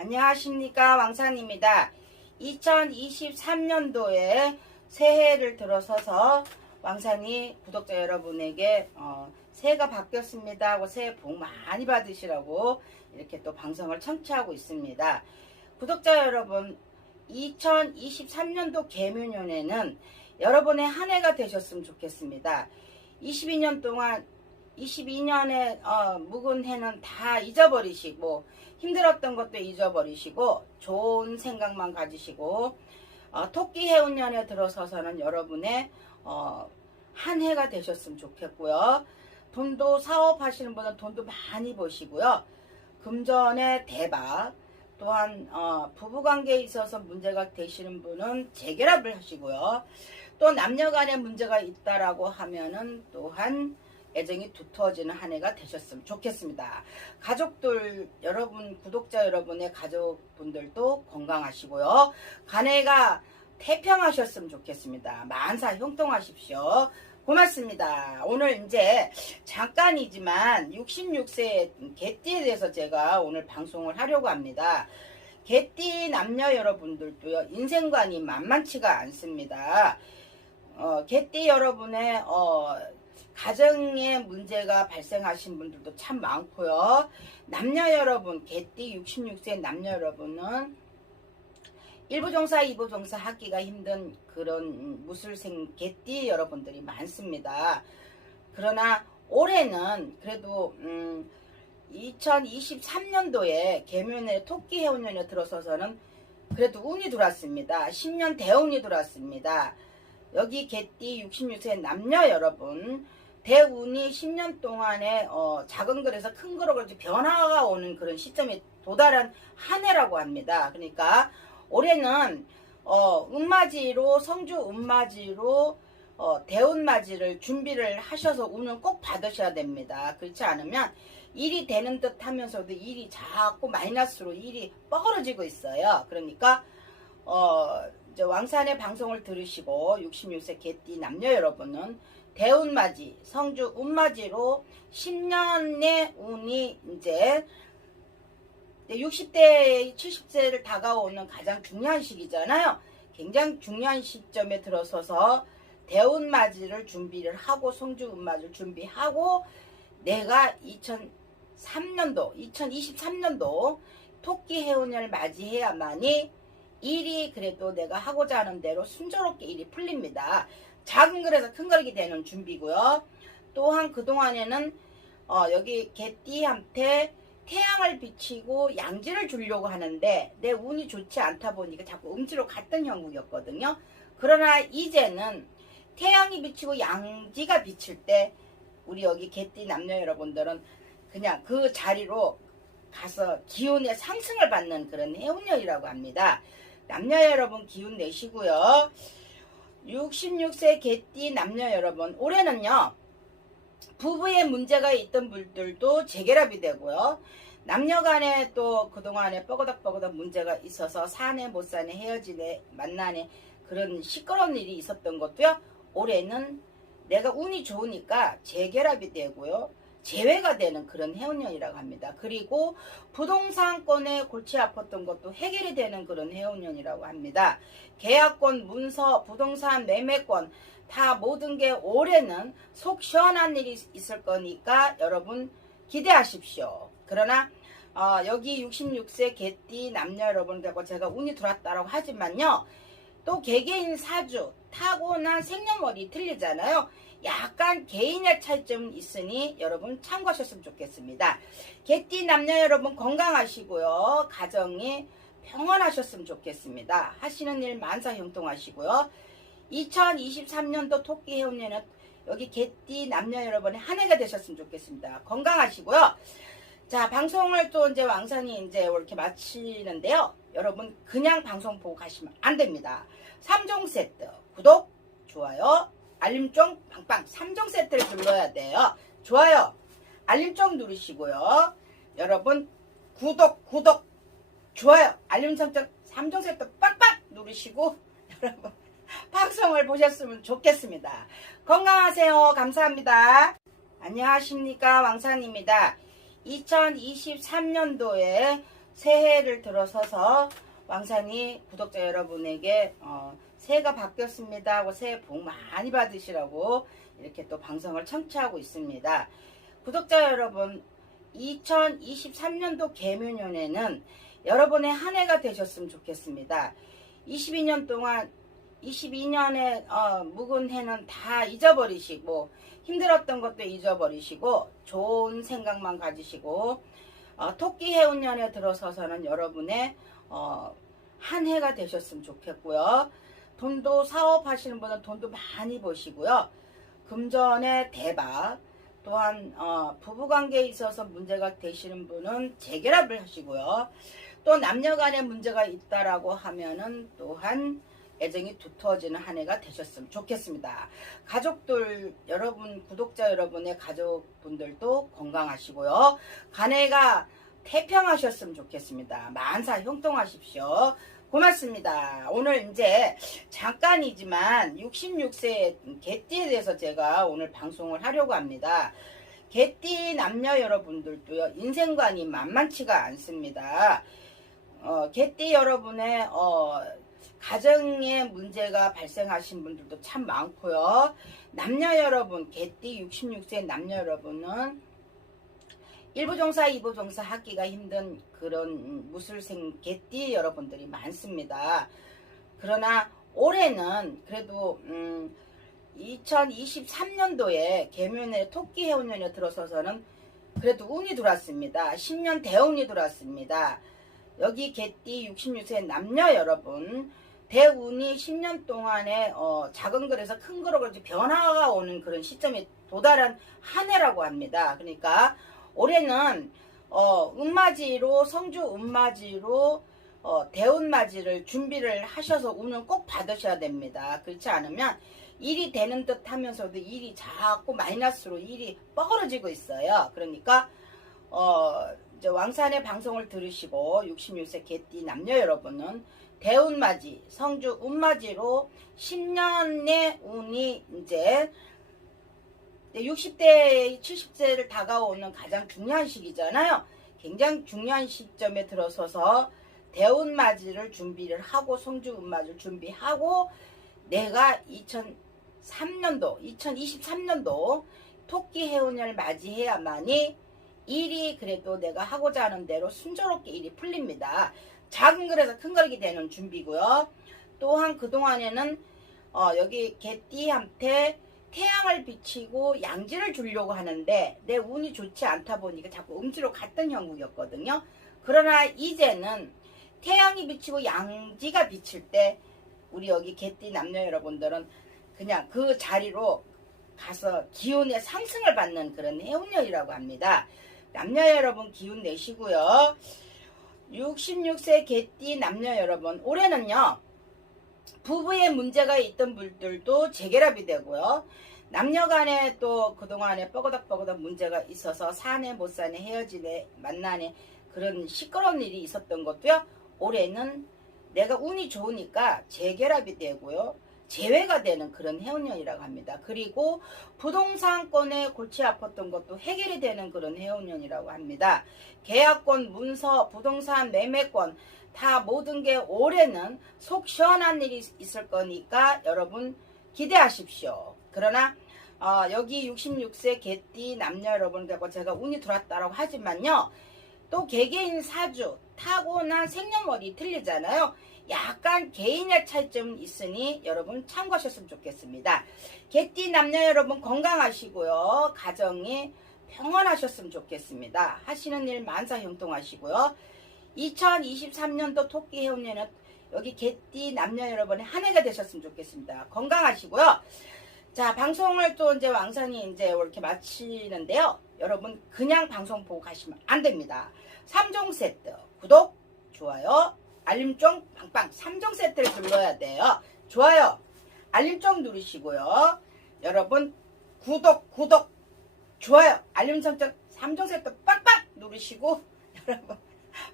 안녕하십니까, 왕산입니다. 2023년도에 새해를 들어서서 왕산이 구독자 여러분에게 새해가 바뀌었습니다 하고 새해 복 많이 받으시라고 이렇게 또 방송을 청취하고 있습니다. 구독자 여러분, 2023년도 개묘년에는 여러분의 한 해가 되셨으면 좋겠습니다. 22년 동안 22년에 묵은 해는 다 잊어버리시고 힘들었던 것도 잊어버리시고 좋은 생각만 가지시고 토끼 해운년에 들어서서는 여러분의 한 해가 되셨으면 좋겠고요. 돈도 사업하시는 분은 돈도 많이 버시고요. 금전의 대박, 또한 부부관계에 있어서 문제가 되시는 분은 재결합을 하시고요. 또 남녀간에 문제가 있다라고 하면은 또한 애정이 두터워지는 한 해가 되셨으면 좋겠습니다. 가족들 여러분, 구독자 여러분의 가족분들도 건강하시고요. 간해가 태평하셨으면 좋겠습니다. 만사 형통하십시오. 고맙습니다. 오늘 이제 잠깐이지만 66세 개띠에 대해서 제가 오늘 방송을 하려고 합니다. 개띠 남녀 여러분들도요, 인생관이 만만치가 않습니다. 개띠 여러분의 가정에 문제가 발생하신 분들도 참 많고요. 남녀 여러분, 개띠 66세 남녀 여러분은 1부종사 2부종사 하기가 힘든 그런 무술생 개띠 여러분들이 많습니다. 그러나 올해는 그래도 2023년도에 개묘년에 토끼 해운년에 들어서서는 그래도 운이 들어왔습니다. 10년 대운이 들어왔습니다. 여기 개띠 66세 남녀 여러분, 대운이 10년 동안에 작은 글에서 큰 글로 변화가 오는 그런 시점에 도달한 한 해라고 합니다. 그러니까 올해는 음맞이로, 성주 음맞이로 대운맞이를 준비를 하셔서 운을 꼭 받으셔야 됩니다. 그렇지 않으면 일이 되는 듯 하면서도 일이 자꾸 마이너스로 일이 뻐그러지고 있어요. 그러니까 이제 왕산의 방송을 들으시고 66세 개띠 남녀 여러분은 대운맞이, 성주 운맞이로 10년의 운이 이제 60대, 70세를 다가오는 가장 중요한 시기잖아요. 굉장히 중요한 시점에 들어서서 대운맞이를 준비를 하고 성주 운맞이를 준비하고 내가 2023년도 토끼 해운년을 맞이해야만이 일이 그래도 내가 하고자 하는 대로 순조롭게 일이 풀립니다. 작은 글에서 큰 글이 되는 준비고요. 또한 그동안에는 여기 개띠한테 태양을 비치고 양지를 주려고 하는데 내 운이 좋지 않다 보니까 자꾸 음지로 갔던 형국이었거든요. 그러나 이제는 태양이 비치고 양지가 비칠 때 우리 여기 개띠 남녀 여러분들은 그냥 그 자리로 가서 기운의 상승을 받는 그런 해운년이라고 합니다. 남녀 여러분 기운 내시고요. 66세 개띠 남녀 여러분, 올해는요 부부의 문제가 있던 분들도 재결합이 되고요. 남녀 간에 또 그동안에 뻐그덕뻐그덕 문제가 있어서 사내 못 사내 헤어지네 만나네 그런 시끄러운 일이 있었던 것도요, 올해는 내가 운이 좋으니까 재결합이 되고요, 재회가 되는 그런 해운년이라고 합니다. 그리고 부동산권에 골치 아팠던 것도 해결이 되는 그런 해운년이라고 합니다. 계약권, 문서, 부동산, 매매권 다 모든 게 올해는 속 시원한 일이 있을 거니까 여러분 기대하십시오. 그러나 여기 66세 개띠 남녀 여러분들과 제가 운이 들어왔다고 하지만요, 또 개개인 사주 타고난 생년월일이 틀리잖아요. 약간 개인의 차이점은 있으니 여러분 참고하셨으면 좋겠습니다. 개띠 남녀 여러분 건강하시고요, 가정이 평안하셨으면 좋겠습니다. 하시는 일 만사 형통하시고요. 2023년도 토끼 해운년은 여기 개띠 남녀 여러분의 한 해가 되셨으면 좋겠습니다. 건강하시고요. 자, 방송을 또 이제 왕산이 이제 이렇게 마치는데요, 여러분 그냥 방송 보고 가시면 안 됩니다. 3종 세트 구독, 좋아요, 알림종 빵빵 3종 세트를 눌러야 돼요. 좋아요, 알림종 누르시고요. 여러분 구독, 좋아요, 알림 설정 3종 세트 빵빵 누르시고 여러분 방송을 보셨으면 좋겠습니다. 건강하세요. 감사합니다. 안녕하십니까, 왕산입니다. 2023년도에 새해를 들어서서 왕산이 구독자 여러분에게 새해가 바뀌었습니다 하고 새해 복 많이 받으시라고 이렇게 또 방송을 청취하고 있습니다. 구독자 여러분, 2023년도 개묘년에는 여러분의 한 해가 되셨으면 좋겠습니다. 22년 동안 22년의 묵은 해는 다 잊어버리시고 힘들었던 것도 잊어버리시고 좋은 생각만 가지시고 토끼 해운년에 들어서서는 여러분의 한 해가 되셨으면 좋겠고요. 돈도 사업하시는 분은 돈도 많이 버시고요. 금전의 대박, 또한 부부관계에 있어서 문제가 되시는 분은 재결합을 하시고요. 또 남녀간에 문제가 있다라고 하면은 또한 애정이 두터워지는 한 해가 되셨으면 좋겠습니다. 가족들 여러분, 구독자 여러분의 가족분들도 건강하시고요. 간해가 태평하셨으면 좋겠습니다. 만사 형통하십시오. 고맙습니다. 오늘 이제 잠깐이지만 66세 개띠에 대해서 제가 오늘 방송을 하려고 합니다. 개띠 남녀 여러분들도요, 인생관이 만만치가 않습니다. 개띠 여러분의 가정에 문제가 발생하신 분들도 참 많고요. 남녀 여러분, 개띠 66세 남녀 여러분은 1부 종사, 2부 종사 하기가 힘든 그런 무술생 개띠 여러분들이 많습니다. 그러나 올해는 그래도 2023년도에 개묘년에 토끼 해운년에 들어서서는 그래도 운이 들어왔습니다. 10년 대운이 들어왔습니다. 여기 개띠 66세 남녀 여러분, 대운이 10년 동안에 작은 글에서 큰 글로 변화가 오는 그런 시점에 도달한 한 해라고 합니다. 그러니까 올해는 음맞이로, 성주 음맞이로 대운맞이를 준비를 하셔서 운을 꼭 받으셔야 됩니다. 그렇지 않으면 일이 되는 듯 하면서도 일이 자꾸 마이너스로 일이 뻐그러지고 있어요. 그러니까 이제 왕산의 방송을 들으시고 66세 개띠 남녀 여러분은 대운맞이, 성주 운맞이로 10년의 운이 이제 60대, 70세를 다가오는 가장 중요한 시기잖아요. 굉장히 중요한 시점에 들어서서 대운맞이를 준비를 하고 성주 운맞이를 준비하고 내가 2023년도 토끼 해운년을 맞이해야만이 일이 그래도 내가 하고자 하는 대로 순조롭게 일이 풀립니다. 작은 글에서 큰 글이 되는 준비고요. 또한 그동안에는 여기 개띠한테 태양을 비치고 양지를 주려고 하는데 내 운이 좋지 않다 보니까 자꾸 음지로 갔던 형국이었거든요. 그러나 이제는 태양이 비치고 양지가 비칠 때 우리 여기 개띠 남녀 여러분들은 그냥 그 자리로 가서 기운의 상승을 받는 그런 해운년이라고 합니다. 남녀 여러분 기운 내시고요. 66세 개띠 남녀 여러분, 올해는요 부부의 문제가 있던 분들도 재결합이 되고요. 남녀간에 또 그동안에 뻐그덕뻐그덕 문제가 있어서 사내 못 사내 헤어지네 만나네 그런 시끄러운 일이 있었던 것도요, 올해는 내가 운이 좋으니까 재결합이 되고요, 재회가 되는 그런 해운년이라고 합니다. 그리고 부동산권에 골치 아팠던 것도 해결이 되는 그런 해운년이라고 합니다. 계약권, 문서, 부동산, 매매권 다 모든 게 올해는 속 시원한 일이 있을 거니까 여러분 기대하십시오. 그러나 여기 66세 개띠 남녀 여러분들과 제가 운이 들어왔다고 하지만요, 또 개개인 사주 타고난 생년월일이 틀리잖아요. 약간 개인의 차이점은 있으니 여러분 참고하셨으면 좋겠습니다. 개띠 남녀 여러분 건강하시고요, 가정이 평안하셨으면 좋겠습니다. 하시는 일 만사 형통하시고요. 2023년도 토끼 해운년은 여기 개띠 남녀 여러분의 한 해가 되셨으면 좋겠습니다. 건강하시고요. 자, 방송을 또 이제 왕산이 이제 이렇게 마치는데요, 여러분 그냥 방송 보고 가시면 안 됩니다. 3종 세트 구독, 좋아요, 알림종 빵빵 3종 세트를 눌러야 돼요. 좋아요, 알림종 누르시고요. 여러분 구독, 좋아요, 알림 설정 3종 세트 빵빵 누르시고 여러분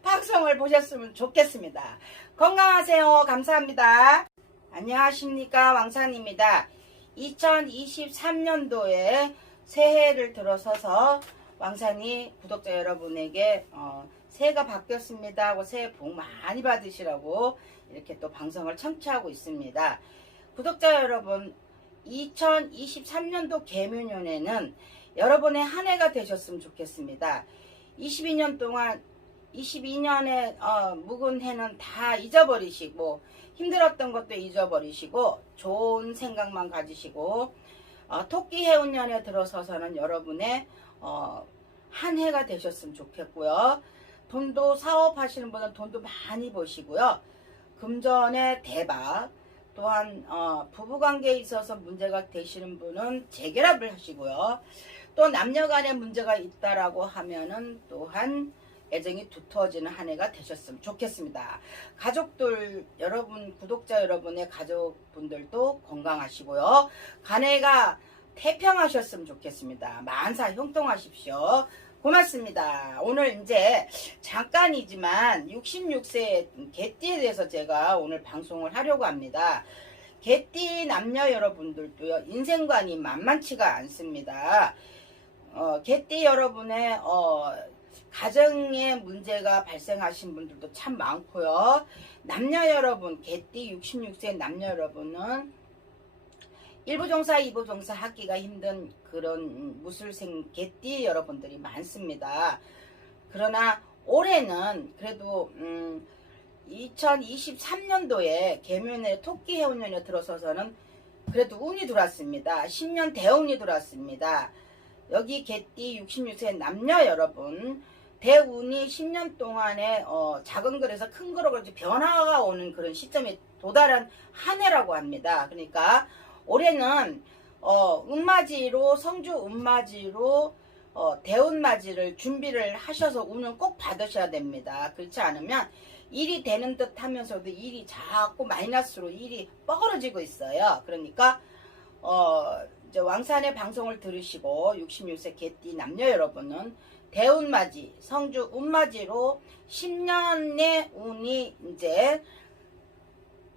방송을 보셨으면 좋겠습니다. 건강하세요. 감사합니다. 안녕하십니까, 왕산입니다. 2023년도에 새해를 들어서서 왕산이 구독자 여러분에게 새해가 바뀌었습니다 하고 새해 복 많이 받으시라고 이렇게 또 방송을 청취하고 있습니다. 구독자 여러분, 2023년도 개묘년에는 여러분의 한 해가 되셨으면 좋겠습니다. 22년 동안 22년에 묵은 해는 다 잊어버리시고 힘들었던 것도 잊어버리시고 좋은 생각만 가지시고 토끼 해운년에 들어서서는 여러분의 한 해가 되셨으면 좋겠고요. 돈도 사업하시는 분은 돈도 많이 버시고요. 금전의 대박, 또한 부부관계에 있어서 문제가 되시는 분은 재결합을 하시고요. 또 남녀간에 문제가 있다라고 하면은 또한 애정이 두터워지는 한 해가 되셨으면 좋겠습니다. 가족들 여러분, 구독자 여러분의 가족분들도 건강하시고요. 간해가 태평하셨으면 좋겠습니다. 만사 형통하십시오. 고맙습니다. 오늘 이제 잠깐이지만 66세 개띠에 대해서 제가 오늘 방송을 하려고 합니다. 개띠 남녀 여러분들도요, 인생관이 만만치가 않습니다. 개띠 여러분의 가정에 문제가 발생하신 분들도 참 많고요. 남녀 여러분, 개띠 66세 남녀 여러분은 1부종사 2부종사 하기가 힘든 그런 무술생 개띠 여러분들이 많습니다. 그러나 올해는 그래도 2023년도에 개묘년에 토끼 해운년에 들어서서는 그래도 운이 들어왔습니다. 10년 대운이 들어왔습니다. 여기 개띠 66세 남녀 여러분, 대운이 10년 동안에 작은 글에서 큰 글로 변화가 오는 그런 시점에 도달한 한 해라고 합니다. 그러니까 올해는 음맞이로, 성주 음맞이로 대운맞이를 준비를 하셔서 운을 꼭 받으셔야 됩니다. 그렇지 않으면 일이 되는 듯 하면서도 일이 자꾸 마이너스로 일이 뻐그러지고 있어요. 그러니까 이제 왕산의 방송을 들으시고 66세 개띠 남녀 여러분은 대운맞이, 성주 운맞이로 10년의 운이 이제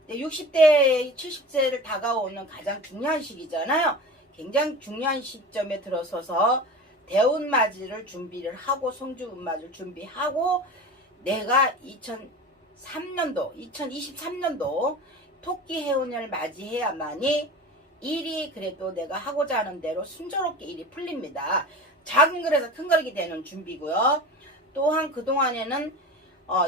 60대, 70세를 다가오는 가장 중요한 시기잖아요. 굉장히 중요한 시점에 들어서서 대운맞이를 준비를 하고 성주 운맞이를 준비하고 내가 2023년도 토끼 해운년을 맞이해야만이 일이 그래도 내가 하고자 하는 대로 순조롭게 일이 풀립니다. 작은 글에서 큰 글이 되는 준비고요. 또한 그동안에는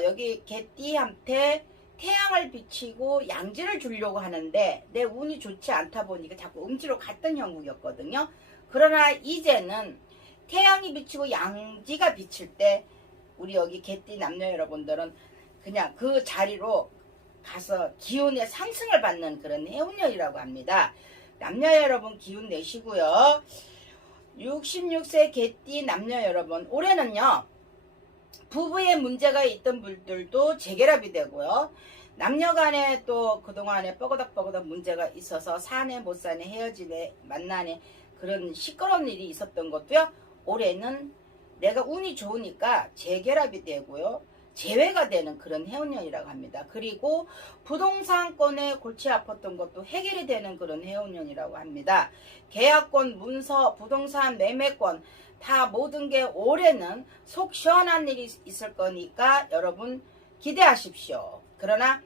여기 개띠한테 태양을 비치고 양지를 주려고 하는데 내 운이 좋지 않다 보니까 자꾸 음지로 갔던 형국이었거든요. 그러나 이제는 태양이 비치고 양지가 비칠 때 우리 여기 개띠 남녀 여러분들은 그냥 그 자리로 가서 기운의 상승을 받는 그런 해운년이라고 합니다. 남녀 여러분 기운 내시고요. 66세 개띠 남녀 여러분, 올해는요 부부의 문제가 있던 분들도 재결합이 되고요. 남녀간에 또 그동안에 뻐그덕뻐그덕 문제가 있어서 사내 못 사내 헤어지네 만나네 그런 시끄러운 일이 있었던 것도요, 올해는 내가 운이 좋으니까 재결합이 되고요, 재회가 되는 그런 해운년이라고 합니다. 그리고 부동산권에 골치 아팠던 것도 해결이 되는 그런 해운년이라고 합니다. 계약권, 문서, 부동산, 매매권 다 모든 게 올해는 속 시원한 일이 있을 거니까 여러분 기대하십시오. 그러나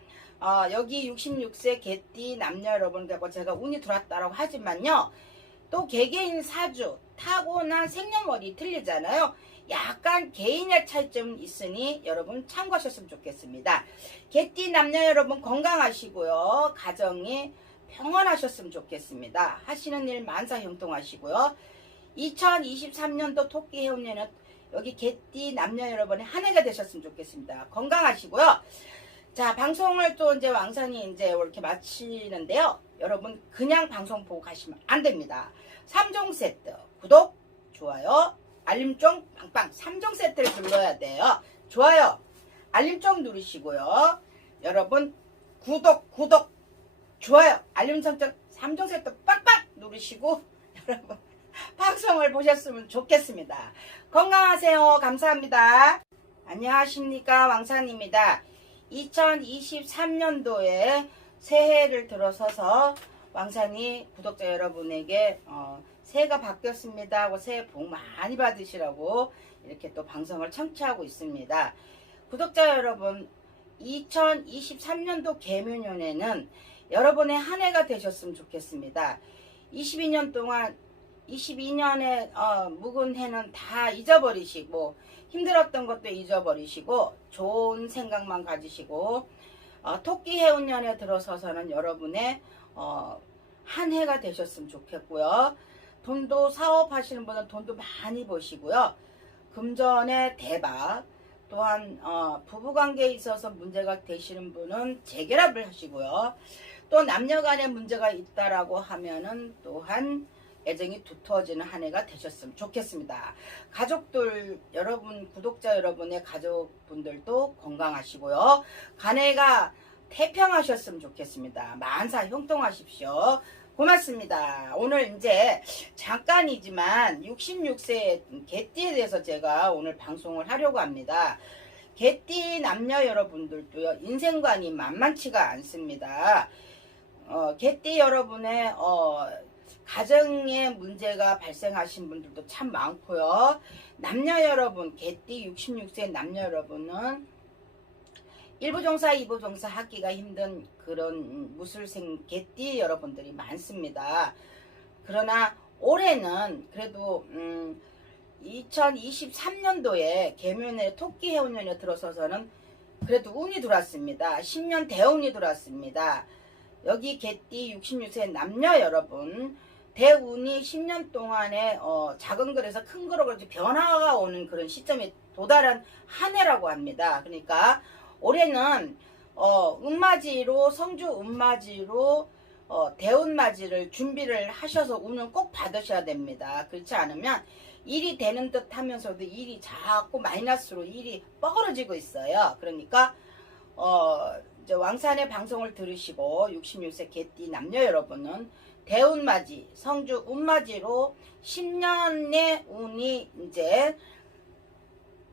여기 66세 개띠 남녀 여러분들과 제가 운이 들어왔다고 하지만요, 또 개개인 사주 타고난 생년월일이 틀리잖아요. 약간 개인의 차이점이 있으니 여러분 참고하셨으면 좋겠습니다. 개띠 남녀 여러분 건강하시고요, 가정이 평안하셨으면 좋겠습니다. 하시는 일 만사 형통하시고요. 2023년도 토끼 해운년은 여기 개띠 남녀 여러분의 한 해가 되셨으면 좋겠습니다. 건강하시고요. 자, 방송을 또 이제 왕산이 이제 이렇게 마치는데요, 여러분 그냥 방송 보고 가시면 안 됩니다. 3종 세트 구독, 좋아요, 알림종 빵빵 3종 세트를 눌러야 돼요. 좋아요, 알림종 누르시고요. 여러분 구독, 좋아요, 알림 설정 3종 세트 빵빵 누르시고 여러분 방송을 보셨으면 좋겠습니다. 건강하세요. 감사합니다. 안녕하십니까, 왕산입니다. 2023년도에 새해를 들어서서 왕산이 구독자 여러분에게 새해가 바뀌었습니다 하고 새해 복 많이 받으시라고 이렇게 또 방송을 청취하고 있습니다. 구독자 여러분, 2023년도 개묘년에는 여러분의 한 해가 되셨으면 좋겠습니다. 22년 동안 22년의 묵은 해는 다 잊어버리시고 힘들었던 것도 잊어버리시고 좋은 생각만 가지시고 토끼 해운년에 들어서서는 여러분의 한 해가 되셨으면 좋겠고요. 돈도 사업하시는 분은 돈도 많이 버시고요. 금전의 대박, 또한 부부관계에 있어서 문제가 되시는 분은 재결합을 하시고요. 또 남녀간에 문제가 있다라고 하면은 또한 애정이 두터워지는 한 해가 되셨으면 좋겠습니다. 가족들 여러분, 구독자 여러분의 가족분들도 건강하시고요. 간해가 태평하셨으면 좋겠습니다. 만사 형통하십시오. 고맙습니다. 오늘 이제 잠깐이지만 66세 개띠에 대해서 제가 오늘 방송을 하려고 합니다. 개띠 남녀 여러분들도요, 인생관이 만만치가 않습니다. 개띠 여러분의 가정에 문제가 발생하신 분들도 참 많고요. 남녀 여러분, 개띠 66세 남녀 여러분은 1부 종사, 2부 종사 하기가 힘든 그런 무술생 개띠 여러분들이 많습니다. 그러나 올해는 그래도 2023년도에 개묘년에 토끼 해운년에 들어서서는 그래도 운이 들어왔습니다. 10년 대운이 들어왔습니다. 여기 개띠 66세 남녀 여러분, 대운이 10년 동안에 작은 글에서 큰 글로 변화가 오는 그런 시점에 도달한 한 해라고 합니다. 그러니까 올해는 음맞이로, 성주 음맞이로 대운맞이를 준비를 하셔서 운을 꼭 받으셔야 됩니다. 그렇지 않으면 일이 되는 듯 하면서도 일이 자꾸 마이너스로 일이 뻐그러지고 있어요. 그러니까 이제 왕산의 방송을 들으시고 66세 개띠 남녀 여러분은 대운맞이, 성주 운맞이로 10년의 운이 이제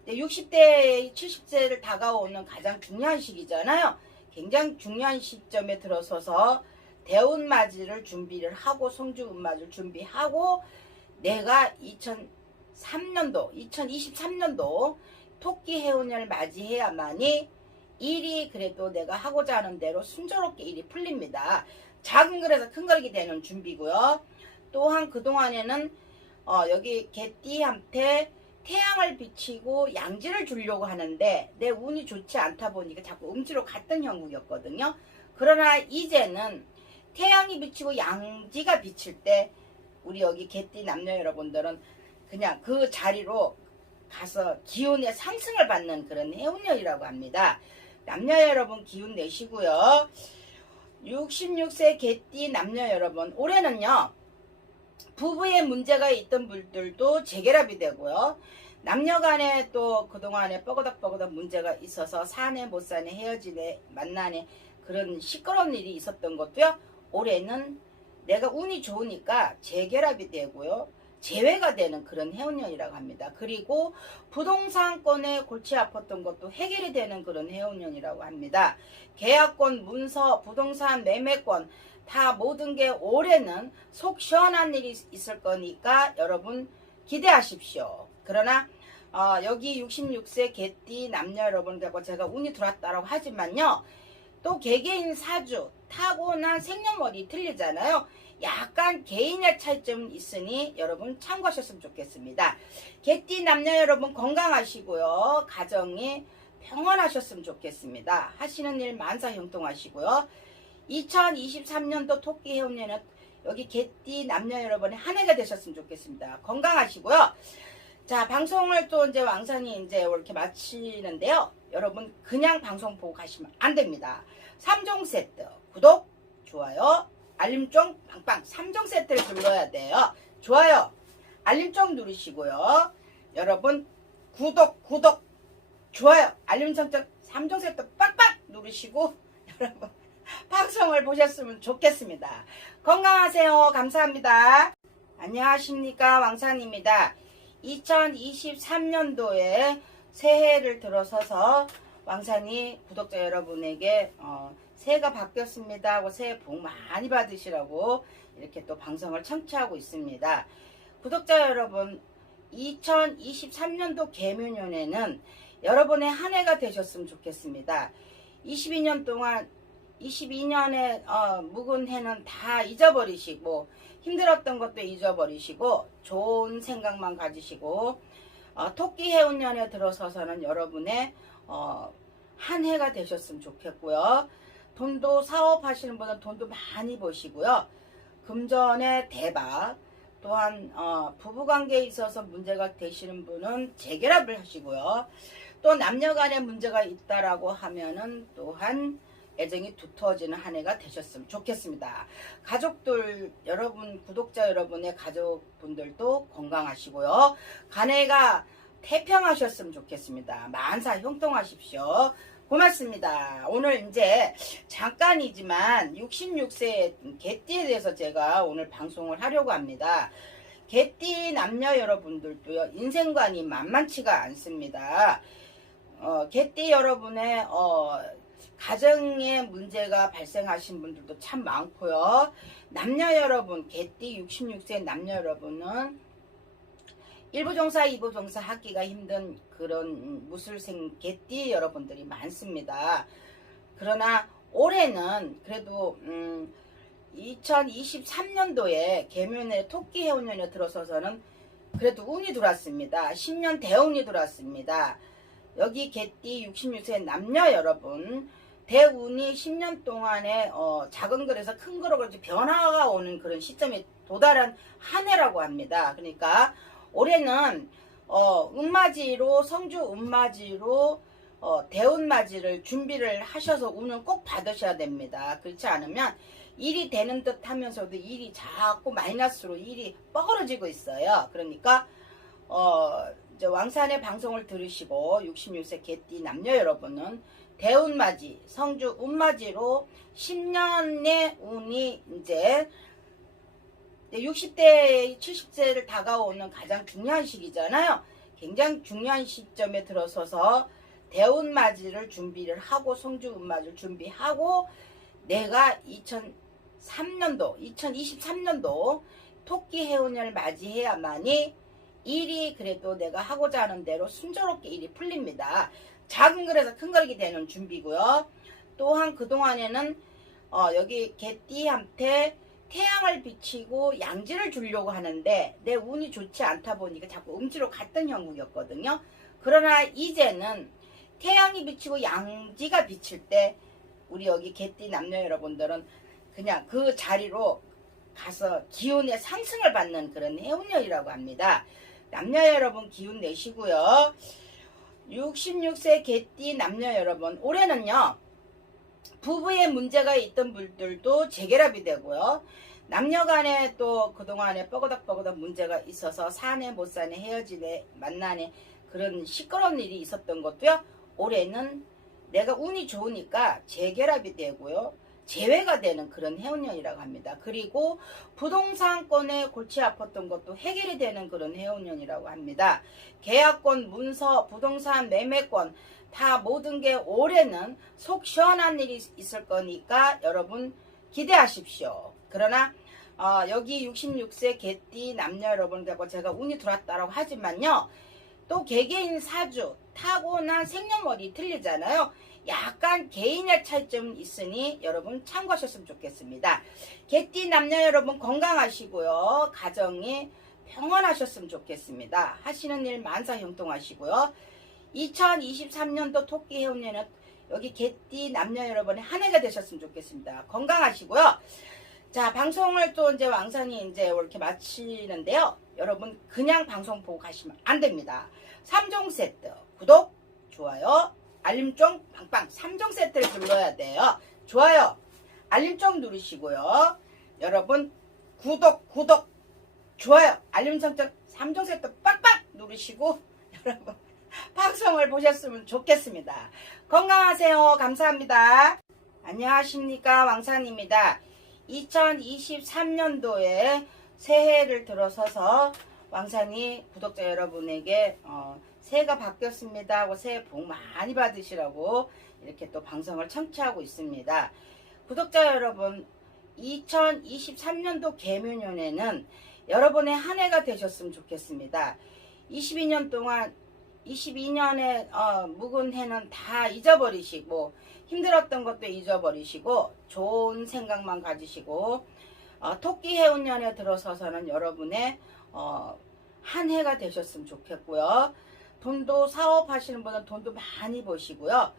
60대, 70세를 다가오는 가장 중요한 시기잖아요. 굉장히 중요한 시점에 들어서서 대운맞이를 준비를 하고 성주 운맞이를 준비하고 내가 2023년도 토끼 해운년을 맞이해야만이 일이 그래도 내가 하고자 하는 대로 순조롭게 일이 풀립니다. 작은 글에서 큰 글이 되는 준비고요. 또한 그동안에는 여기 개띠한테 태양을 비치고 양지를 주려고 하는데 내 운이 좋지 않다 보니까 자꾸 음지로 갔던 형국이었거든요. 그러나 이제는 태양이 비치고 양지가 비칠 때 우리 여기 개띠 남녀 여러분들은 그냥 그 자리로 가서 기운의 상승을 받는 그런 해운년이라고 합니다. 남녀 여러분 기운 내시고요. 66세 개띠 남녀 여러분, 올해는요 부부의 문제가 있던 분들도 재결합이 되고요. 남녀간에 또 그동안에 뻐그덕뻐그덕 문제가 있어서 사내 못 사내 헤어지네 만나네 그런 시끄러운 일이 있었던 것도요, 올해는 내가 운이 좋으니까 재결합이 되고요, 재회가 되는 그런 해운년이라고 합니다. 그리고 부동산권에 골치 아팠던 것도 해결이 되는 그런 해운년이라고 합니다. 계약권, 문서, 부동산, 매매권 다 모든 게 올해는 속 시원한 일이 있을 거니까 여러분 기대하십시오. 그러나 여기 66세 개띠 남녀 여러분들과 제가 운이 들어왔다고 하지만요, 또 개개인 사주 타고난 생년월일이 틀리잖아요. 약간 개인의 차이점은 있으니 여러분 참고하셨으면 좋겠습니다. 개띠 남녀 여러분 건강하시고요, 가정이 평안하셨으면 좋겠습니다. 하시는 일 만사 형통하시고요. 2023년도 토끼 해운년은 여기 개띠 남녀 여러분의 한 해가 되셨으면 좋겠습니다. 건강하시고요. 자, 방송을 또 이제 왕산이 이제 이렇게 마치는데요, 여러분 그냥 방송 보고 가시면 안 됩니다. 3종 세트 구독, 좋아요, 알림종 빵빵 3종 세트를 눌러야 돼요. 좋아요, 알림종 누르시고요. 여러분 구독, 좋아요, 알림 설정 3종 세트 빵빵 누르시고 여러분 방송을 보셨으면 좋겠습니다. 건강하세요. 감사합니다. 안녕하십니까, 왕산입니다. 2023년도에 새해를 들어서서 왕산이 구독자 여러분에게 새해가 바뀌었습니다 하고 새해 복 많이 받으시라고 이렇게 또 방송을 청취하고 있습니다. 구독자 여러분, 2023년도 개묘년에는 여러분의 한 해가 되셨으면 좋겠습니다. 22년 동안 22년에 묵은 해는 다 잊어버리시고 힘들었던 것도 잊어버리시고 좋은 생각만 가지시고 토끼 해운년에 들어서서는 여러분의 한 해가 되셨으면 좋겠고요. 돈도 사업하시는 분은 돈도 많이 버시고요. 금전의 대박, 또한 부부관계에 있어서 문제가 되시는 분은 재결합을 하시고요. 또 남녀간에 문제가 있다라고 하면은 또한 애정이 두터워지는 한 해가 되셨으면 좋겠습니다. 가족들 여러분, 구독자 여러분의 가족분들도 건강하시고요. 간해가 태평하셨으면 좋겠습니다. 만사 형통하십시오. 고맙습니다. 오늘 이제 잠깐이지만 66세 개띠에 대해서 제가 오늘 방송을 하려고 합니다. 개띠 남녀 여러분들도요, 인생관이 만만치가 않습니다. 개띠 여러분의 가정에 문제가 발생하신 분들도 참 많고요. 남녀 여러분, 개띠 66세 남녀 여러분은 1부 종사, 2부 종사 하기가 힘든 그런 무술생 개띠 여러분들이 많습니다. 그러나 올해는 그래도 2023년도에 개묘년에 토끼 해운년에 들어서서는 그래도 운이 들어왔습니다. 10년 대운이 들어왔습니다. 여기 개띠 66세 남녀 여러분, 대운이 10년 동안에 작은 글에서 큰 글로 그렇지 변화가 오는 그런 시점에 도달한 한 해라고 합니다. 그러니까 올해는 운맞이로, 성주 운맞이로 대운맞이를 준비를 하셔서 운을 꼭 받으셔야 됩니다. 그렇지 않으면 일이 되는 듯 하면서도 일이 자꾸 마이너스로 일이 뻐그러지고 있어요. 그러니까 이제 왕산의 방송을 들으시고 66세 개띠 남녀 여러분은 대운맞이, 성주 운맞이로 10년의 운이 이제 60대, 70세를 다가오는 가장 중요한 시기잖아요. 굉장히 중요한 시점에 들어서서 대운맞이를 준비를 하고 성주 운맞이를 준비하고 내가 2023년도 토끼 해운년을 맞이해야만이 일이 그래도 내가 하고자 하는 대로 순조롭게 일이 풀립니다. 작은 글에서 큰 글이 되는 준비고요. 또한 그동안에는 여기 개띠한테 태양을 비치고 양지를 주려고 하는데 내 운이 좋지 않다 보니까 자꾸 음지로 갔던 형국이었거든요. 그러나 이제는 태양이 비치고 양지가 비칠 때 우리 여기 개띠 남녀 여러분들은 그냥 그 자리로 가서 기운의 상승을 받는 그런 해운년이라고 합니다. 남녀 여러분 기운 내시고요. 66세 개띠 남녀 여러분, 올해는요 부부의 문제가 있던 분들도 재결합이 되고요. 남녀간에 또 그동안에 뻐그덕뻐그덕 문제가 있어서 사내 못 사내 헤어지네 만나네 그런 시끄러운 일이 있었던 것도요, 올해는 내가 운이 좋으니까 재결합이 되고요, 재회가 되는 그런 해운년이라고 합니다. 그리고 부동산권에 골치 아팠던 것도 해결이 되는 그런 해운년이라고 합니다. 계약권, 문서, 부동산, 매매권 다 모든 게 올해는 속 시원한 일이 있을 거니까 여러분 기대하십시오. 그러나 여기 66세 개띠 남녀 여러분 갖고 제가 운이 들어왔다라고 하지만요, 또 개개인 사주 타고난 생년월일이 틀리잖아요. 약간 개인의 차이점은 있으니 여러분 참고하셨으면 좋겠습니다. 개띠 남녀 여러분 건강하시고요, 가정이 평안하셨으면 좋겠습니다. 하시는 일 만사 형통하시고요. 2023년도 토끼 해운년은 여기 개띠 남녀 여러분의 한 해가 되셨으면 좋겠습니다. 건강하시고요. 자, 방송을 또 이제 왕산이 이제 이렇게 마치는데요, 여러분 그냥 방송 보고 가시면 안 됩니다. 3종 세트 구독, 좋아요, 알림종 빵빵 3종 세트를 눌러야 돼요. 좋아요, 알림종 누르시고요. 여러분 구독, 좋아요, 알림 설정 3종 세트 빵빵 누르시고 여러분 방송을 보셨으면 좋겠습니다. 건강하세요. 감사합니다. 안녕하십니까, 왕산입니다. 2023년도에 새해를 들어서서 왕산이 구독자 여러분에게 새해가 바뀌었습니다 하고 새해 복 많이 받으시라고 이렇게 또 방송을 청취하고 있습니다. 구독자 여러분, 2023년도 개묘년에는 여러분의 한 해가 되셨으면 좋겠습니다. 22년 동안 22년에 묵은 해는 다 잊어버리시고 힘들었던 것도 잊어버리시고 좋은 생각만 가지시고 토끼 해운년에 들어서서는 여러분의 한 해가 되셨으면 좋겠고요. 돈도 사업하시는 분은 돈도 많이 버시고요.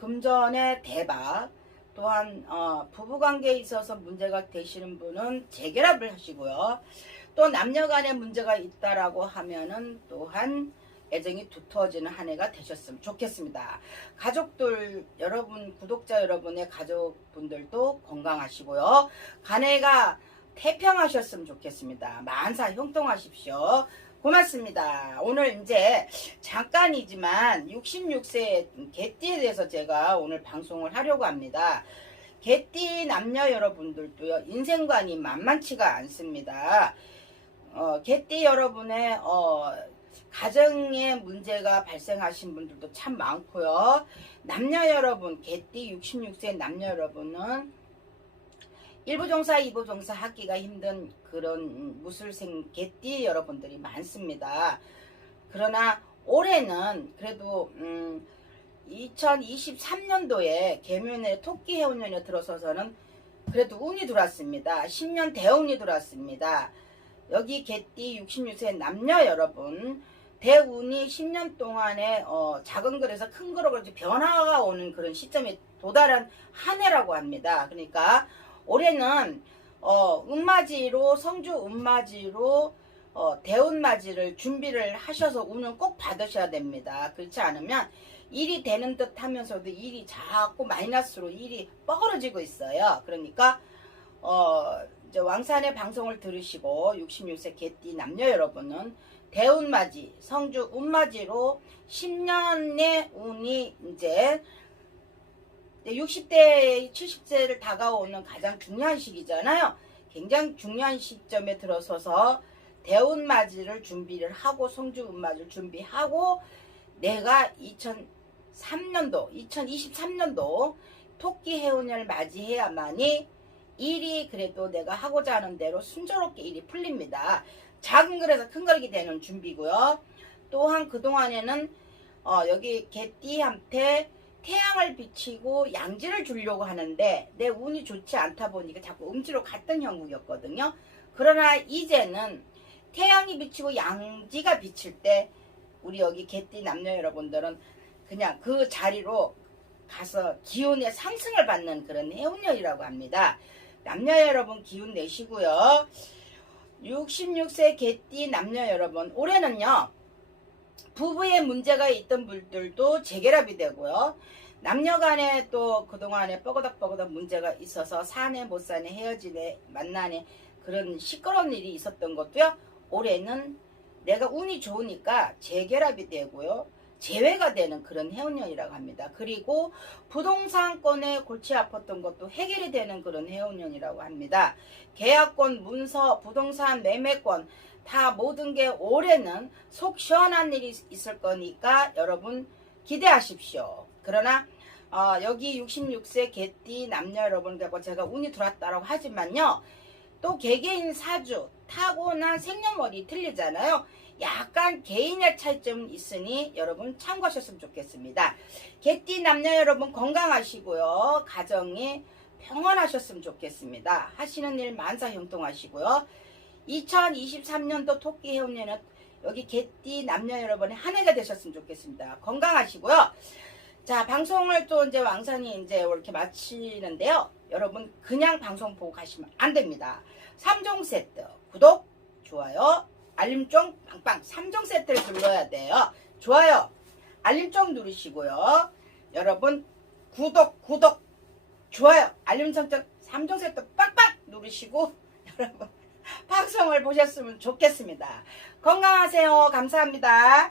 금전의 대박, 또한 부부관계에 있어서 문제가 되시는 분은 재결합을 하시고요. 또 남녀간에 문제가 있다라고 하면은 또한 애정이 두터워지는 한 해가 되셨으면 좋겠습니다. 가족들 여러분, 구독자 여러분의 가족분들도 건강하시고요. 간해가 태평하셨으면 좋겠습니다. 만사 형통하십시오. 고맙습니다. 오늘 이제 잠깐이지만 66세 개띠에 대해서 제가 오늘 방송을 하려고 합니다. 개띠 남녀 여러분들도요, 인생관이 만만치가 않습니다. 개띠 여러분의 가정에 문제가 발생하신 분들도 참 많고요. 남녀 여러분, 개띠 66세 남녀 여러분은 1부 종사, 2부 종사 하기가 힘든 그런 무술생 개띠 여러분들이 많습니다. 그러나 올해는 그래도 2023년도에 개묘년에 토끼 해운년에 들어서서는 그래도 운이 들어왔습니다. 10년 대운이 들어왔습니다. 여기 개띠 66세 남녀 여러분, 대운이 10년 동안에 작은 글에서 큰 글로 변화가 오는 그런 시점에 도달한 한 해라고 합니다. 그러니까 올해는 음맞이로, 성주 음맞이로 대운맞이를 준비를 하셔서 운을 꼭 받으셔야 됩니다. 그렇지 않으면 일이 되는 듯 하면서도 일이 자꾸 마이너스로 일이 뻐그러지고 있어요. 그러니까 이제 왕산의 방송을 들으시고 66세 개띠 남녀 여러분은 대운맞이, 성주 운맞이로 10년의 운이 이제 60대, 70세를 다가오는 가장 중요한 시기잖아요. 굉장히 중요한 시점에 들어서서 대운맞이를 준비를 하고 성주 운맞이를 준비하고 내가 2023년도 토끼 해운년을 맞이해야만이 일이 그래도 내가 하고자 하는 대로 순조롭게 일이 풀립니다. 작은 글에서 큰 글이 되는 준비고요. 또한 그동안에는 여기 개띠한테 태양을 비치고 양지를 주려고 하는데 내 운이 좋지 않다 보니까 자꾸 음지로 갔던 형국이었거든요. 그러나 이제는 태양이 비치고 양지가 비칠 때 우리 여기 개띠 남녀 여러분들은 그냥 그 자리로 가서 기운의 상승을 받는 그런 해운년이라고 합니다. 남녀 여러분 기운 내시고요. 66세 개띠 남녀 여러분, 올해는요 부부의 문제가 있던 분들도 재결합이 되고요. 남녀간에 또 그동안에 뻐그덕뻐그덕 문제가 있어서 사내 못 사내 헤어지네 만나네 그런 시끄러운 일이 있었던 것도요, 올해는 내가 운이 좋으니까 재결합이 되고요, 재회가 되는 그런 해운년이라고 합니다. 그리고 부동산권에 골치 아팠던 것도 해결이 되는 그런 해운년이라고 합니다. 계약권, 문서, 부동산, 매매권 다 모든 게 올해는 속 시원한 일이 있을 거니까 여러분 기대하십시오. 그러나 여기 66세 개띠 남녀 여러분들과 제가 운이 들어왔다고 하지만요, 또 개개인 사주 타고난 생년월일이 틀리잖아요. 약간 개인의 차이점은 있으니 여러분 참고하셨으면 좋겠습니다. 개띠 남녀 여러분 건강하시고요, 가정이 평안하셨으면 좋겠습니다. 하시는 일 만사 형통하시고요. 2023년도 토끼 해운년은 여기 개띠 남녀 여러분의 한 해가 되셨으면 좋겠습니다. 건강하시고요. 자, 방송을 또 이제 왕산이 이제 이렇게 마치는데요, 여러분 그냥 방송 보고 가시면 안 됩니다. 3종 세트 구독, 좋아요, 알림종 빵빵 3종 세트를 눌러야 돼요. 좋아요, 알림종 누르시고요. 여러분 구독, 좋아요, 알림 설정 3종 세트 빵빵 누르시고 여러분 방송을 보셨으면 좋겠습니다. 건강하세요. 감사합니다.